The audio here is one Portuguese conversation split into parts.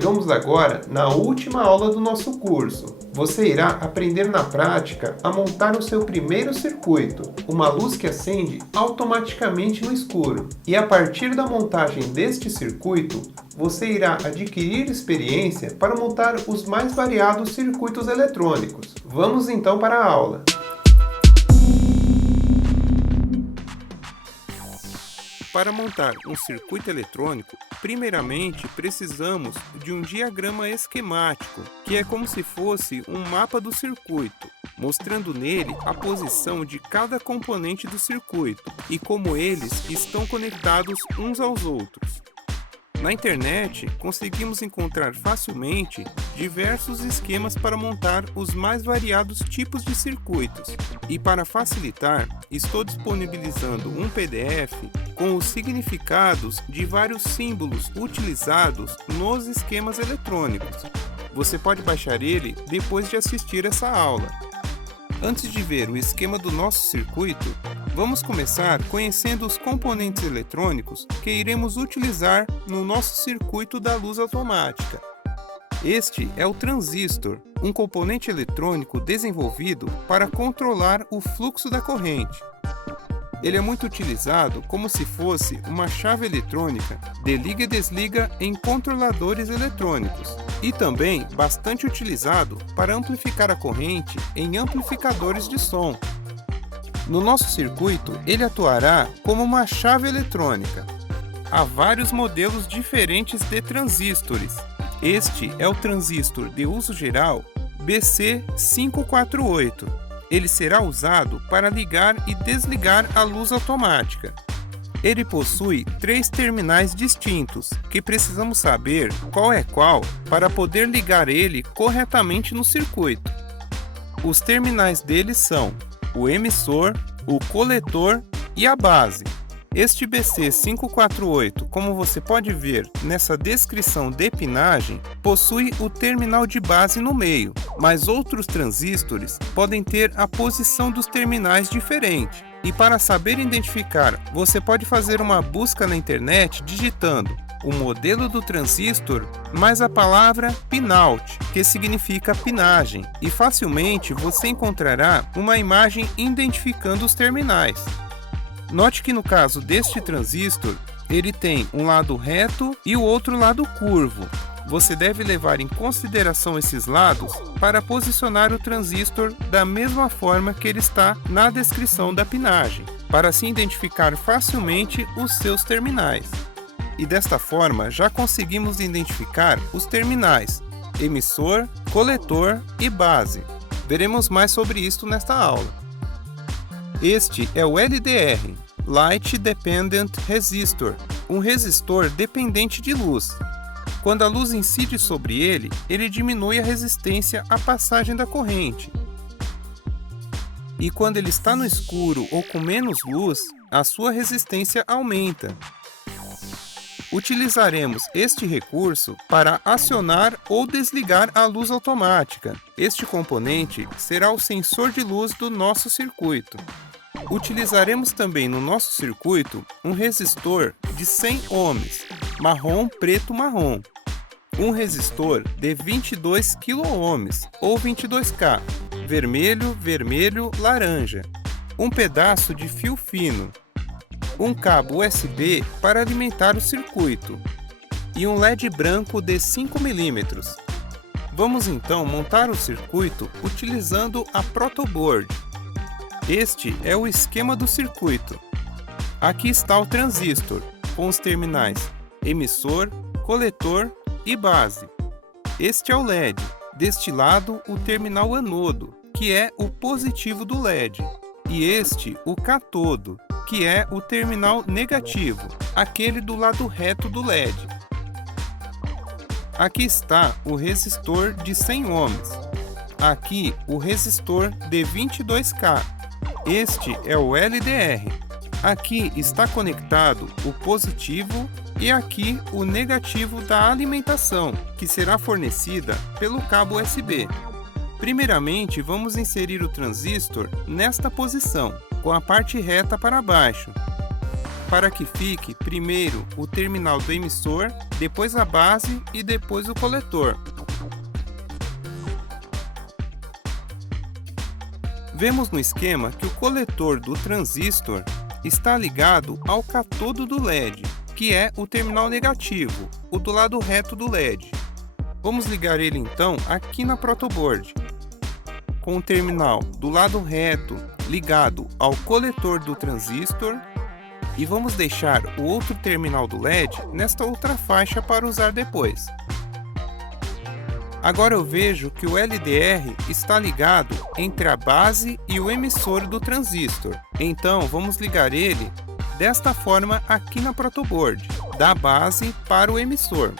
chegamos agora na última aula do nosso curso. Você irá aprender na prática a montar o seu primeiro circuito, uma luz que acende automaticamente no escuro. E a partir da montagem deste circuito, você irá adquirir experiência para montar os mais variados circuitos eletrônicos. Vamos então para a aula. Para montar um circuito eletrônico, primeiramente precisamos de um diagrama esquemático, que é como se fosse um mapa do circuito, mostrando nele a posição de cada componente do circuito e como eles estão conectados uns aos outros. Na internet, conseguimos encontrar facilmente diversos esquemas para montar os mais variados tipos de circuitos. E para facilitar, estou disponibilizando um PDF com os significados de vários símbolos utilizados nos esquemas eletrônicos. Você pode baixar ele depois de assistir essa aula. Antes de ver o esquema do nosso circuito, vamos começar conhecendo os componentes eletrônicos que iremos utilizar no nosso circuito da luz automática. Este é o transistor, um componente eletrônico desenvolvido para controlar o fluxo da corrente. Ele é muito utilizado como se fosse uma chave eletrônica de liga e desliga em controladores eletrônicos e também bastante utilizado para amplificar a corrente em amplificadores de som. No nosso circuito, ele atuará como uma chave eletrônica. Há vários modelos diferentes de transistores. Este é o transistor de uso geral BC548. Ele será usado para ligar e desligar a luz automática. Ele possui 3 terminais distintos, que precisamos saber qual é qual para poder ligar ele corretamente no circuito. Os terminais dele são o emissor, o coletor e a base. Este BC548, como você pode ver nessa descrição de pinagem, possui o terminal de base no meio, mas outros transistores podem ter a posição dos terminais diferente. E para saber identificar, você pode fazer uma busca na internet digitando o modelo do transistor mais a palavra pinout, que significa pinagem, e facilmente você encontrará uma imagem identificando os terminais. Note que no caso deste transistor, ele tem um lado reto e o outro lado curvo. Você deve levar em consideração esses lados para posicionar o transistor da mesma forma que ele está na descrição da pinagem, para assim identificar facilmente os seus terminais. E desta forma já conseguimos identificar os terminais emissor, coletor e base. Veremos mais sobre isto nesta aula. Este é o LDR, Light Dependent Resistor, um resistor dependente de luz. Quando a luz incide sobre ele, ele diminui a resistência à passagem da corrente. E quando ele está no escuro ou com menos luz, a sua resistência aumenta. Utilizaremos este recurso para acionar ou desligar a luz automática. Este componente será o sensor de luz do nosso circuito. Utilizaremos também no nosso circuito um resistor de 100 ohms, marrom, preto, marrom. Um resistor de 22 kΩ ou 22K, vermelho, vermelho, laranja. Um pedaço de fio fino. Um cabo USB para alimentar o circuito. E um LED branco de 5 mm. Vamos então montar o circuito utilizando a protoboard. Este é o esquema do circuito. Aqui está o transistor, com os terminais emissor, coletor e base. Este é o LED, deste lado o terminal anodo, que é o positivo do LED, e este o catodo, que é o terminal negativo, aquele do lado reto do LED. Aqui está o resistor de 100 ohms. Aqui o resistor de 22K. Este é o LDR. Aqui está conectado o positivo e aqui o negativo da alimentação, que será fornecida pelo cabo USB. Primeiramente, vamos inserir o transistor nesta posição, com a parte reta para baixo. para que fique primeiro o terminal do emissor, depois a base e depois o coletor. Vemos no esquema que o coletor do transistor está ligado ao catodo do LED, que é o terminal negativo, o do lado reto do LED. Vamos ligar ele então aqui na protoboard. Com o terminal do lado reto ligado ao coletor do transistor, e vamos deixar o outro terminal do LED nesta outra faixa para usar depois. Agora eu vejo que o LDR está ligado entre a base e o emissor do transistor. Então vamos ligar ele desta forma aqui na protoboard, da base para o emissor.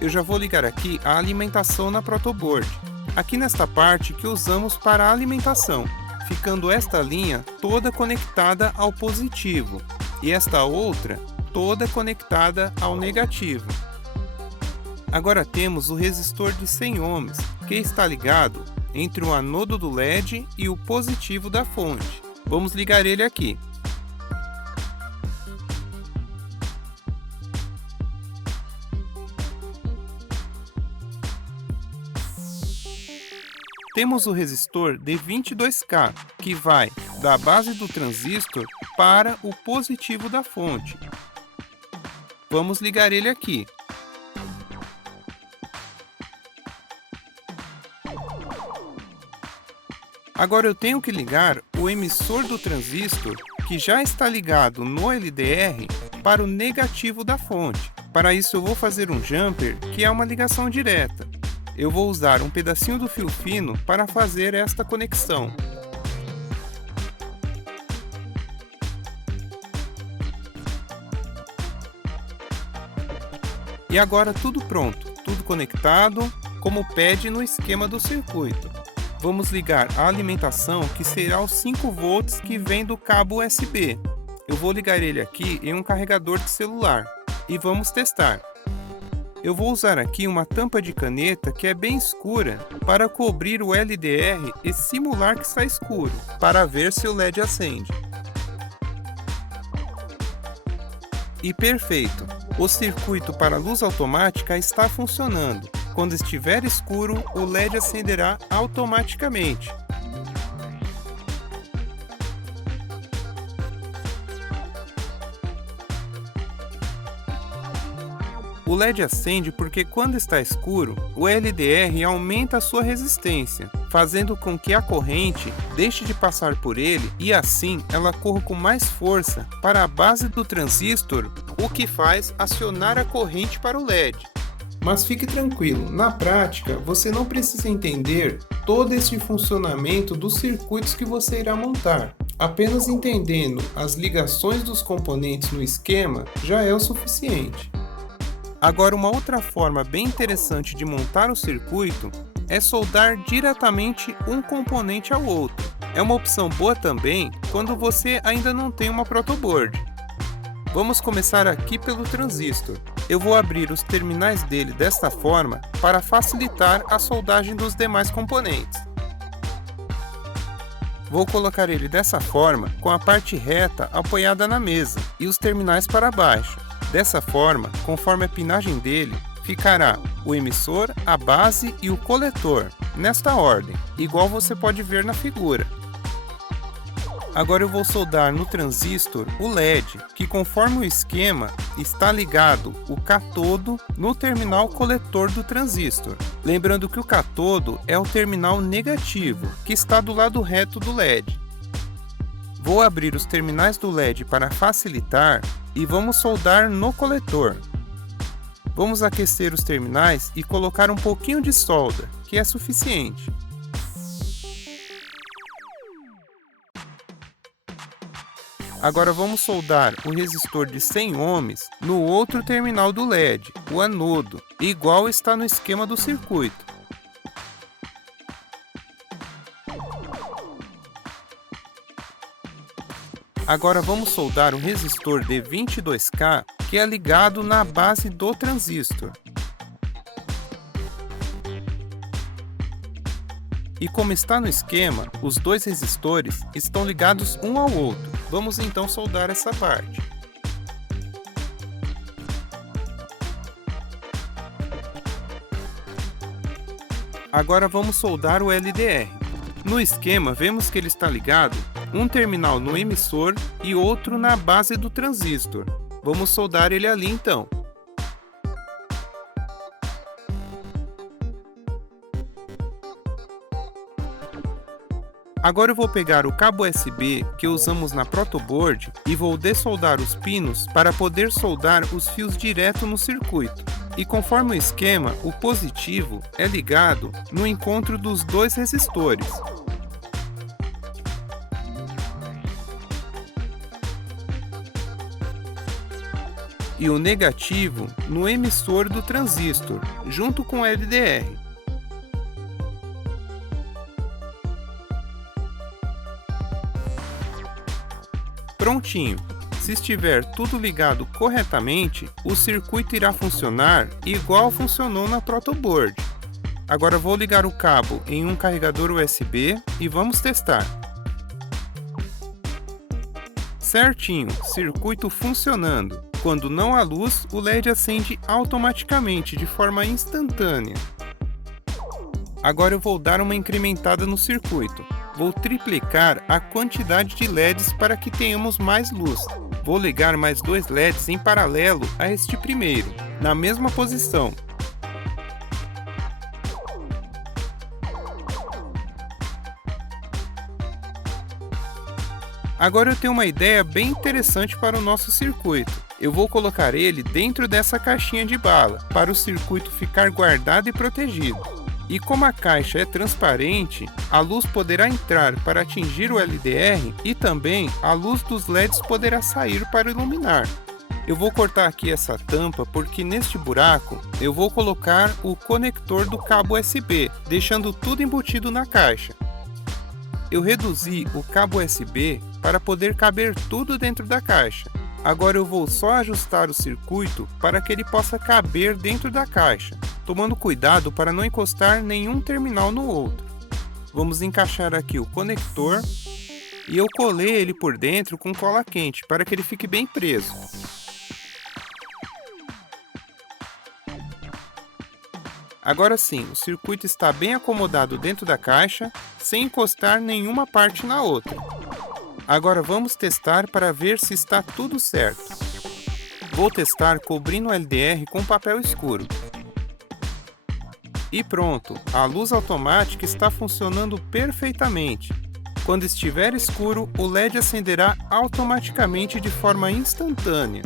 Eu já vou ligar aqui a alimentação na protoboard, aqui nesta parte que usamos para a alimentação, ficando esta linha toda conectada ao positivo e esta outra toda conectada ao negativo. Agora temos o resistor de 100 ohms, que está ligado entre o anodo do LED e o positivo da fonte. Vamos ligar ele aqui. Temos o resistor de 22K, que vai da base do transistor para o positivo da fonte. Vamos ligar ele aqui. Agora eu tenho que ligar o emissor do transistor, que já está ligado no LDR, para o negativo da fonte. Para isso eu vou fazer um jumper, que é uma ligação direta. Eu vou usar um pedacinho do fio fino para fazer esta conexão. E agora tudo pronto, tudo conectado, como pede no esquema do circuito. Vamos ligar a alimentação, que será os 5 volts que vem do cabo USB. Eu vou ligar ele aqui em um carregador de celular e vamos testar. Eu vou usar aqui uma tampa de caneta que é bem escura para cobrir o LDR e simular que está escuro, para ver se o LED acende. E perfeito! O circuito para luz automática está funcionando. Quando estiver escuro, o LED acenderá automaticamente. O LED acende porque quando está escuro, o LDR aumenta a sua resistência, fazendo com que a corrente deixe de passar por ele e assim ela corra com mais força para a base do transistor, o que faz acionar a corrente para o LED. Mas fique tranquilo, na prática você não precisa entender todo esse funcionamento dos circuitos que você irá montar. Apenas entendendo as ligações dos componentes no esquema já é o suficiente. Agora, uma outra forma bem interessante de montar o circuito é soldar diretamente um componente ao outro. É uma opção boa também quando você ainda não tem uma protoboard. Vamos começar aqui pelo transistor. Eu vou abrir os terminais dele desta forma para facilitar a soldagem dos demais componentes. Vou colocar ele dessa forma, com a parte reta apoiada na mesa e os terminais para baixo. Dessa forma, conforme a pinagem dele, ficará o emissor, a base e o coletor, nesta ordem, igual você pode ver na figura. Agora eu vou soldar no transistor o LED, que conforme o esquema, está ligado o catodo no terminal coletor do transistor. Lembrando que o catodo é o terminal negativo, que está do lado reto do LED. Vou abrir os terminais do LED para facilitar e vamos soldar no coletor. Vamos aquecer os terminais e colocar um pouquinho de solda, que é suficiente. Agora vamos soldar o resistor de 100 ohms no outro terminal do LED, o anodo, igual está no esquema do circuito. Agora vamos soldar o resistor de 22K, que é ligado na base do transistor. E como está no esquema, os dois resistores estão ligados um ao outro. Vamos então soldar essa parte. Agora vamos soldar o LDR. No esquema, vemos que ele está ligado um terminal no emissor e outro na base do transistor. Vamos soldar ele ali então. Agora eu vou pegar o cabo USB que usamos na protoboard e vou dessoldar os pinos para poder soldar os fios direto no circuito. E conforme o esquema, o positivo é ligado no encontro dos dois resistores. E o negativo no emissor do transistor, junto com o LDR. Prontinho! Se estiver tudo ligado corretamente, o circuito irá funcionar igual funcionou na protoboard. Agora vou ligar o cabo em um carregador USB e vamos testar. Certinho, circuito funcionando. Quando não há luz, o LED acende automaticamente de forma instantânea. Agora eu vou dar uma incrementada no circuito. Vou triplicar a quantidade de LEDs para que tenhamos mais luz. Vou ligar mais dois LEDs em paralelo a este primeiro, na mesma posição. Agora eu tenho uma ideia bem interessante para o nosso circuito. Eu vou colocar ele dentro dessa caixinha de bala, para o circuito ficar guardado e protegido. E como a caixa é transparente, a luz poderá entrar para atingir o LDR e também a luz dos LEDs poderá sair para iluminar. Eu vou cortar aqui essa tampa porque neste buraco eu vou colocar o conector do cabo USB, deixando tudo embutido na caixa. Eu reduzi o cabo USB para poder caber tudo dentro da caixa. Agora eu vou só ajustar o circuito para que ele possa caber dentro da caixa, tomando cuidado para não encostar nenhum terminal no outro. Vamos encaixar aqui o conector e eu colei ele por dentro com cola quente para que ele fique bem preso. Agora sim, o circuito está bem acomodado dentro da caixa, sem encostar nenhuma parte na outra. Agora vamos testar para ver se está tudo certo. Vou testar cobrindo o LDR com papel escuro. E pronto, a luz automática está funcionando perfeitamente. Quando estiver escuro, o LED acenderá automaticamente de forma instantânea.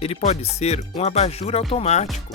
Ele pode ser um abajur automático.